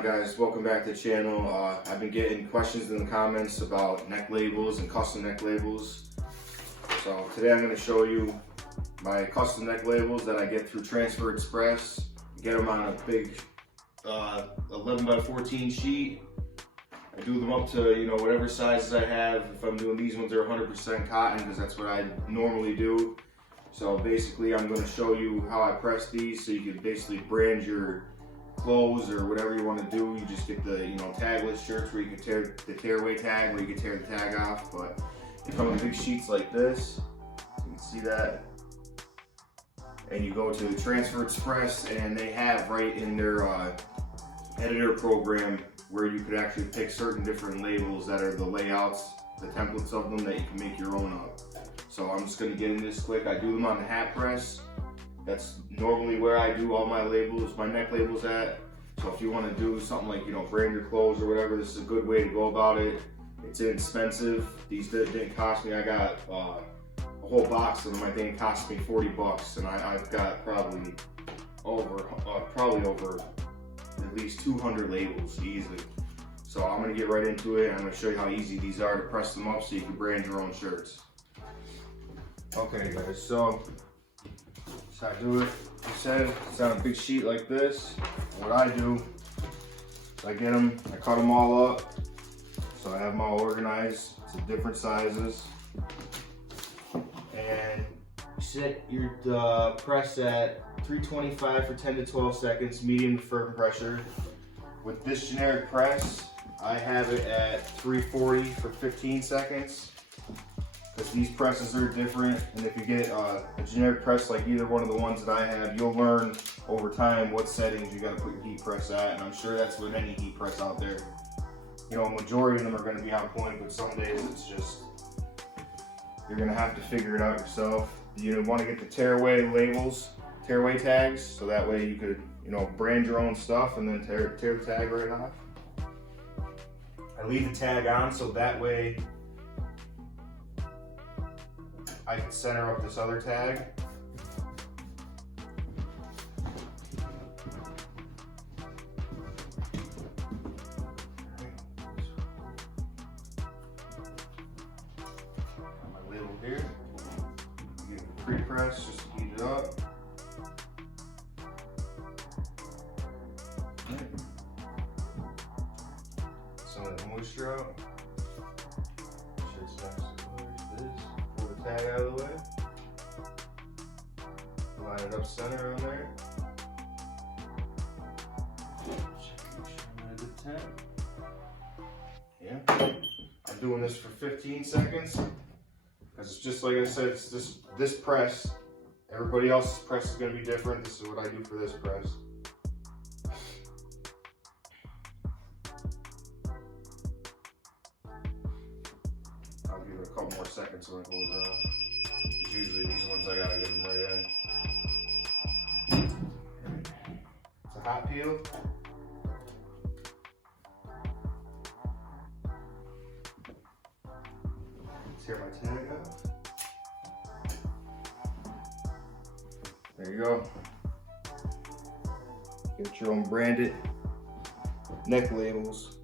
on, guys? Welcome back to the channel. I've been getting questions in the comments about neck labels and custom neck labels. So today I'm going to show you my custom neck labels that I get through Transfer Express. Get them on a big 11 by 14 sheet. I do them up to whatever sizes I have. If I'm doing these ones, they're 100% cotton because that's what I normally do. So basically, I'm going to show you how I press these so you can basically brand your clothes or whatever you want to do. You just get the tagless shirts where you can tear the tearaway tag, where you can tear the tag off. But they come in big sheets like this. You can see that. And you go to the Transfer Express, and they have right in their editor program where you could actually pick certain different labels that are the layouts, the templates of them that you can make your own of. So I'm just going to get into this quick. I do them on the hat press. That's normally where I do all my labels, my neck labels at. So if you want to do something like, brand your clothes or whatever, this is a good way to go about it. It's inexpensive. These didn't cost me. I got a whole box of them. I think it cost me 40 bucks, and I've got probably over at least 200 labels easily. So I'm going to get right into it. I'm going to show you how easy these are to press them up so you can brand your own shirts. Okay, guys, so I do it. Like I said, it's on a big sheet like this. What I do is I get them, I cut them all up, so I have them all organized to different sizes. And you set your press at 325 for 10 to 12 seconds, medium to firm pressure. With this generic press, I have it at 340 for 15 seconds. Because these presses are different, and if you get a generic press like either one of the ones that I have, you'll learn over time what settings you got to put your heat press at, and I'm sure that's with any heat press out there. A majority of them are going to be on point, but some days it's just, you're going to have to figure it out yourself. You want to get the tearaway labels, tearaway tags, so that way you could, brand your own stuff and then tear the tag right off. I leave the tag on so that way I can center up this other tag. Got my label here. Give it a pre-press just to heat it up. Some of the moisture out. Tag out of the way. Line it up center on there. Yeah. I'm doing this for 15 seconds because it's just like I said, it's this press. Everybody else's press is going to be different. This is what I do for this press. I'll give it a couple more seconds when it goes out. Usually these ones I gotta get them right in. It's a hot peel. Tear my tag off. There you go. Get your own branded neck labels.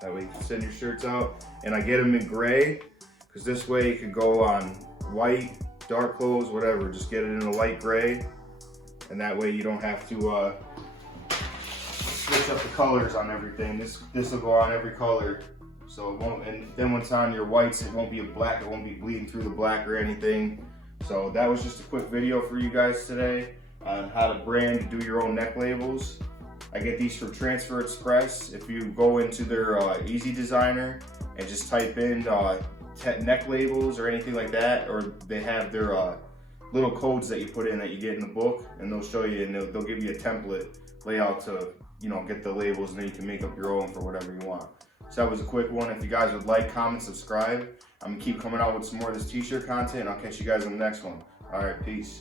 That way you can send your shirts out. And I get them in gray, because this way you can go on white, dark clothes, whatever. Just get it in a light gray. And that way you don't have to switch up the colors on everything. This will go on every color. So it won't, and then when it's on your whites, it won't be a black, it won't be bleeding through the black or anything. So that was just a quick video for you guys today on how to brand and do your own neck labels. I get these from Transfer Express. If you go into their Easy Designer and just type in neck labels or anything like that, or they have their little codes that you put in that you get in the book, and they'll show you, and they'll give you a template layout to get the labels, and then you can make up your own for whatever you want. So that was a quick one. If you guys would like, comment, subscribe. I'm gonna keep coming out with some more of this t-shirt content, and I'll catch you guys on the next one. All right, peace.